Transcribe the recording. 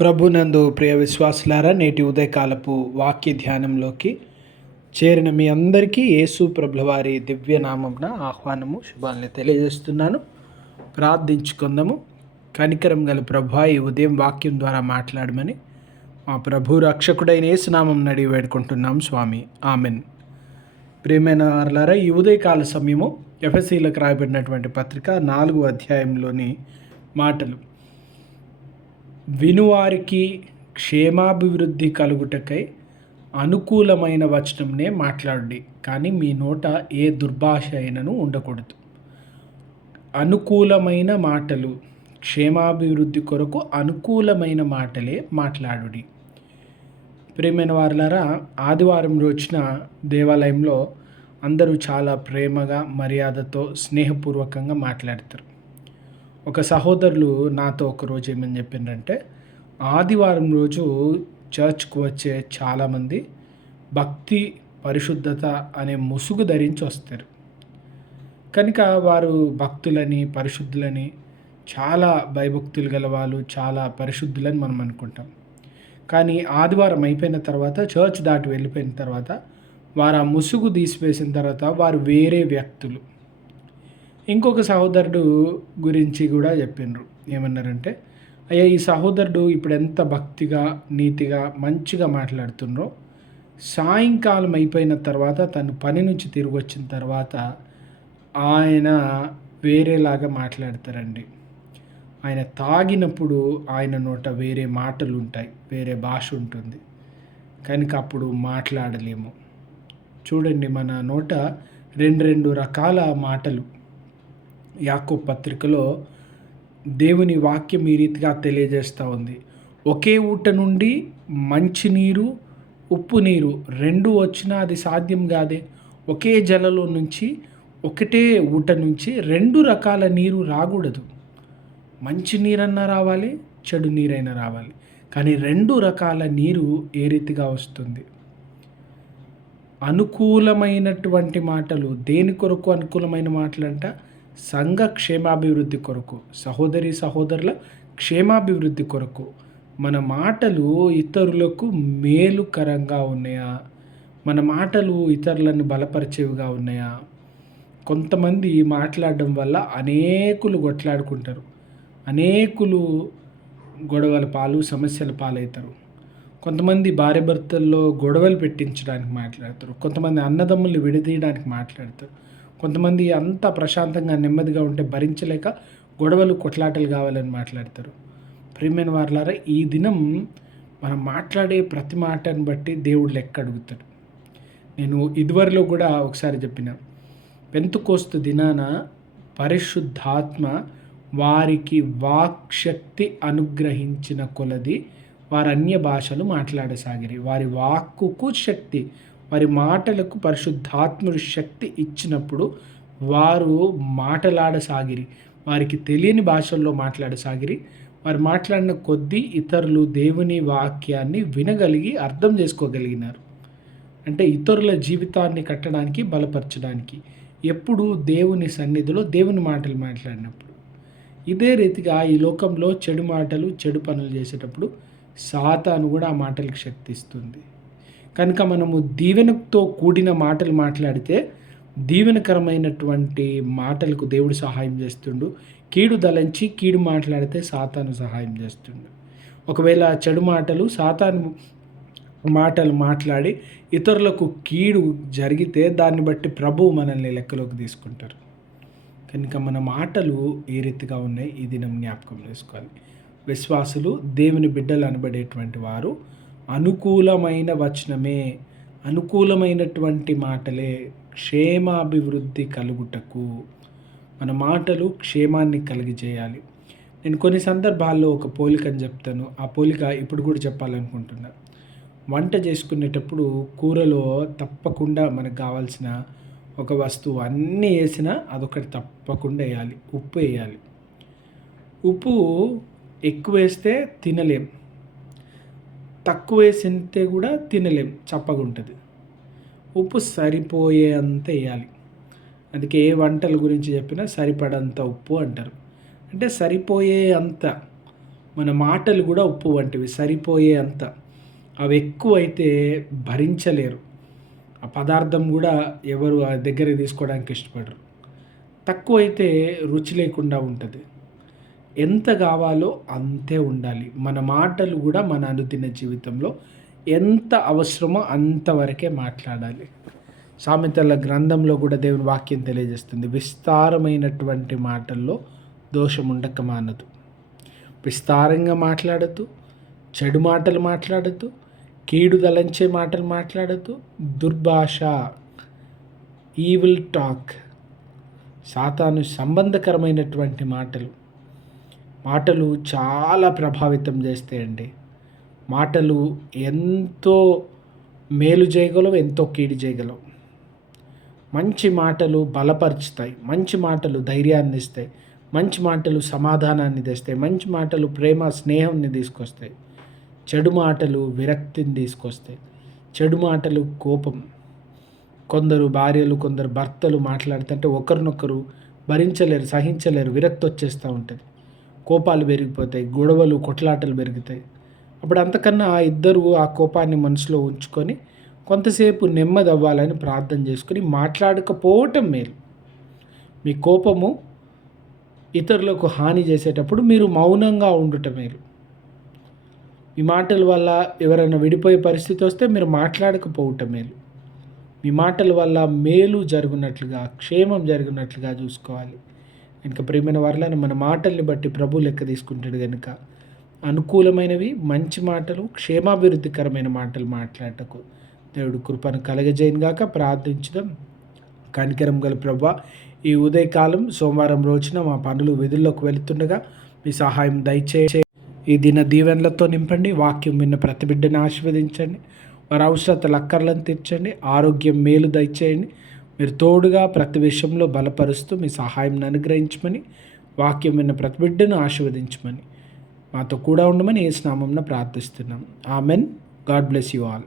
ప్రభునందు ప్రియ విశ్వాసులారా నేటి ఉదయకాలపు వాక్య ధ్యానంలోకి చేరిన మీ అందరికీ యేసు ప్రభులవారి దివ్యనామంన ఆహ్వానము శుభాలను తెలియజేస్తున్నాను. ప్రార్థించుకుందాము. కనికరం గల ప్రభు ఈ ఉదయం వాక్యం ద్వారా మాట్లాడమని మా ప్రభు రక్షకుడైన యేసునామం నడిగి వేడుకుంటున్నాం స్వామి. ఆమెన్. ప్రియమైన వారులారా ఈ ఉదయకాల సమయము ఎఫ్ఎస్సీలకు రాయబడినటువంటి పత్రిక నాలుగు అధ్యాయంలోని మాటలు. వినువారికి క్షేమాభివృద్ధి కలుగుటకై అనుకూలమైన వచనంనే మాట్లాడండి. కానీ మీ నోట ఏ దుర్భాష అయినను ఉండకూడదు. అనుకూలమైన మాటలు క్షేమాభివృద్ధి కొరకు అనుకూలమైన మాటలే మాట్లాడుడి. ప్రేమైన వారులారా ఆదివారం రోజున దేవాలయంలో అందరూ చాలా ప్రేమగా మర్యాదతో స్నేహపూర్వకంగా మాట్లాడతారు. ఒక సహోదరులు నాతో ఒకరోజు ఏమని చెప్పిండ్రంటే ఆదివారం రోజు చర్చ్కు వచ్చే చాలామంది భక్తి పరిశుద్ధత అనే ముసుగు ధరించి వస్తారు. కనుక వారు భక్తులని పరిశుద్ధులని చాలా భయభక్తులు గల వాళ్ళు చాలా పరిశుద్ధులని మనం అనుకుంటాం. కానీ ఆదివారం అయిపోయిన తర్వాత చర్చ్ దాటి వెళ్ళిపోయిన తర్వాత వారు ఆ ముసుగు తీసివేసిన తర్వాత వారు వేరే వ్యక్తులు. ఇంకొక సహోదరుడు గురించి కూడా చెప్పిండ్రు ఏమన్నారంటే అయ్యా ఈ సహోదరుడు ఇప్పుడు ఎంత భక్తిగా నీతిగా మంచిగా మాట్లాడుతుండ్రో సాయంకాలం అయిపోయిన తర్వాత తను పని నుంచి తిరిగి వచ్చిన తర్వాత ఆయన వేరేలాగా మాట్లాడతారండి. ఆయన తాగినప్పుడు ఆయన నోట వేరే మాటలు ఉంటాయి వేరే భాష ఉంటుంది. కనుక అప్పుడు మాట్లాడలేము. చూడండి మన నోట రెండు రెండు రకాల మాటలు యాకో పత్రికలో దేవుని వాక్యం ఈ రీతిగా తెలియజేస్తూ ఉంది. ఒకే ఊట నుండి మంచినీరు ఉప్పు నీరు రెండు వచ్చినా అది సాధ్యం కాదే. ఒకే జలలో నుంచి ఒకటే ఊట నుంచి రెండు రకాల నీరు రాకూడదు. మంచి నీరన్నా రావాలి చెడు నీరైనా రావాలి. కానీ రెండు రకాల నీరు ఏ రీతిగా వస్తుంది? అనుకూలమైనటువంటి మాటలు దేని కొరకు అనుకూలమైన మాటలు సంఘ క్షేమాభివృద్ధి కొరకు సహోదరి సహోదరుల క్షేమాభివృద్ధి కొరకు మన మాటలు ఇతరులకు మేలుకరంగా ఉన్నాయా? మన మాటలు ఇతరులను బలపరిచేవిగా ఉన్నాయా? కొంతమంది మాట్లాడడం వల్ల అనేకులు కొట్లాడుకుంటారు. అనేకులు గొడవల పాలు సమస్యల పాలవుతారు కొంతమంది భార్య భర్తల్లో గొడవలు పెట్టించడానికి మాట్లాడతారు. కొంతమంది అన్నదమ్ములు విడదీయడానికి మాట్లాడతారు. కొంతమంది అంత ప్రశాంతంగా నెమ్మదిగా ఉంటే భరించలేక గొడవలు కొట్లాటలు కావాలని మాట్లాడతారు. ప్రియమైన వారులారా ఈ దినం మనం మాట్లాడే ప్రతి మాటను బట్టి దేవుడు లెక్క అడుగుతాడు. నేను ఇదివరలో కూడా ఒకసారి చెప్పిన పెంతుకోస్తు దినాన పరిశుద్ధాత్మ వారికి వాక్శక్తి అనుగ్రహించిన కొలది వారు అన్య భాషలు మాట్లాడసాగిరి. వారి వాక్కుకు శక్తి మరి మాటలకు పరిశుద్ధాత్ముడు శక్తి ఇచ్చినప్పుడు వారు మాటలాడసాగిరి వారికి తెలియని భాషల్లో మాట్లాడసాగిరి వారు మాట్లాడిన కొద్దీ ఇతరులు దేవుని వాక్యాన్ని వినగలిగి అర్థం చేసుకోగలిగినారు. అంటే ఇతరుల జీవితాన్ని కట్టడానికి బలపరచడానికి ఎప్పుడు దేవుని సన్నిధిలో దేవుని మాటలు మాట్లాడినప్పుడు. ఇదే రీతిగా ఈ లోకంలో చెడు మాటలు చెడు పనులు చేసేటప్పుడు సాతాను కూడా ఆ మాటలకు శక్తి ఇస్తుంది. కనుక మనము దీవెనతో కూడిన మాటలు మాట్లాడితే దీవెనకరమైనటువంటి మాటలకు దేవుడు సహాయం చేస్తుండు. కీడు దలంచి కీడు మాట్లాడితే సాతాను సహాయం చేస్తుండు. ఒకవేళ చెడు మాటలు సాతాను మాటలు మాట్లాడి ఇతరులకు కీడు జరిగితే దాన్ని బట్టి ప్రభువు మనల్ని లెక్కలోకి తీసుకుంటారు. కనుక మన మాటలు ఏ రీతిగా ఉన్నాయి? ఈ దినం జ్ఞాపకం చేసుకోవాలి. విశ్వాసులు దేవుని బిడ్డలు అనబడేటువంటి వారు అనుకూలమైన వచనమే అనుకూలమైనటువంటి మాటలే క్షేమాభివృద్ధి కలుగుటకు. మన మాటలు క్షేమాన్ని కలిగజేయాలి. నేను కొన్ని సందర్భాల్లో ఒక పోలికని చెప్తాను. ఆ పోలిక ఇప్పుడు కూడా చెప్పాలనుకుంటున్నా. వంట చేసుకునేటప్పుడు కూరలో తప్పకుండా మనకు కావాల్సిన ఒక వస్తువు అన్నీ వేసినా అదొకటి తప్పకుండా వేయాలి. ఉప్పు వేయాలి. ఉప్పు ఎక్కువ వేస్తే తినలేం. తక్కువ తింటే కూడా తినలేం చప్పగా ఉంటుంది ఉప్పు సరిపోయే అంత వేయాలి అందుకే ఏ వంటల గురించి చెప్పినా సరిపడంత ఉప్పు అంటారు. అంటే సరిపోయే అంత మన మాటలు కూడా ఉప్పు వంటివి సరిపోయే అంత. అవి ఎక్కువైతే భరించలేరు. ఆ పదార్థం కూడా ఎవరు ఆ దగ్గర తీసుకోవడానికి ఇష్టపడరు. తక్కువైతే రుచి లేకుండా ఉంటుంది. ఎంత కావాలో అంతే ఉండాలి. మన మాటలు కూడా మన అనుదిన జీవితంలో ఎంత అవసరమో అంతవరకే మాట్లాడాలి. సామెతల గ్రంథంలో కూడా దేవుని వాక్యం తెలియజేస్తుంది. విస్తారమైనటువంటి మాటల్లో దోషం ఉండక మానదు. విస్తారంగా మాట్లాడద్దు చెడు మాటలు మాట్లాడద్దు కీడు తలంచే మాటలు మాట్లాడద్దు దుర్భాష ఈవిల్ టాక్ సాతాను సంబంధకరమైనటువంటి మాటలు మాటలు చాలా ప్రభావితం చేస్తాయండి. మాటలు ఎంతో మేలు చేయగలవు ఎంతో కీడు చేయగలవు. మంచి మాటలు బలపరుచుతాయి మంచి మాటలు ధైర్యాన్ని ఇస్తాయి మంచి మాటలు సమాధానాన్ని తెస్తాయి మంచి మాటలు ప్రేమ స్నేహాన్ని తీసుకొస్తాయి. చెడు మాటలు విరక్తిని తీసుకొస్తాయి. చెడు మాటలు కోపం. కొందరు భార్యలు కొందరు భర్తలు మాట్లాడుతుంటే ఒకరినొకరు భరించలేరు సహించలేరు విరక్తి వచ్చేస్తూ ఉంటుంది. కోపాలు పెరిగిపోతాయి గొడవలు కొట్లాటలు పెరుగుతాయి. అప్పుడు అంతకన్నా ఆ ఇద్దరు ఆ కోపాన్ని మనసులో ఉంచుకొని కొంతసేపు నెమ్మది అవ్వాలని ప్రార్థన చేసుకుని మాట్లాడకపోవటం మేలు. మీ కోపము ఇతరులకు హాని చేసేటప్పుడు మీరు మౌనంగా ఉండటం మేలు. మీ మాటల వల్ల ఎవరైనా విడిపోయే పరిస్థితి వస్తే మీరు మాట్లాడకపోవటం మేలు. మీ మాటల వల్ల మేలు జరిగినట్లుగా క్షేమం జరిగినట్లుగా చూసుకోవాలి. కనుక ప్రేమైన వాళ్ళని మన మాటల్ని బట్టి ప్రభు లెక్క తీసుకుంటాడు కనుక అనుకూలమైనవి మంచి మాటలు క్షేమాభివృద్ధికరమైన మాటలు మాట్లాడటకు దేవుడు కృపను కలగజేయను గాక. ప్రార్థించడం కనికరం గల ప్రభా ఈ ఉదయకాలం సోమవారం రోజున మా పనులు విధుల్లోకి వెళుతుండగా మీ సహాయం దయచేసి ఈ దిన దీవెనలతో నింపండి వాక్యం విన్న ప్రతి బిడ్డని ఆశీర్వదించండి. వారి అవసరతలు అక్కర్లను తీర్చండి ఆరోగ్యం మేలు దయచేయండి. మీరు తోడుగా ప్రతి విషయంలో బలపరుస్తూ మీ సహాయం అనుగ్రహించమని వాక్యం విన్న ప్రతి బిడ్డను ఆశీర్వదించమని మాతో కూడా ఉండమని ఏ స్నామంలో ప్రార్థిస్తున్నాం. Amen. God bless you all.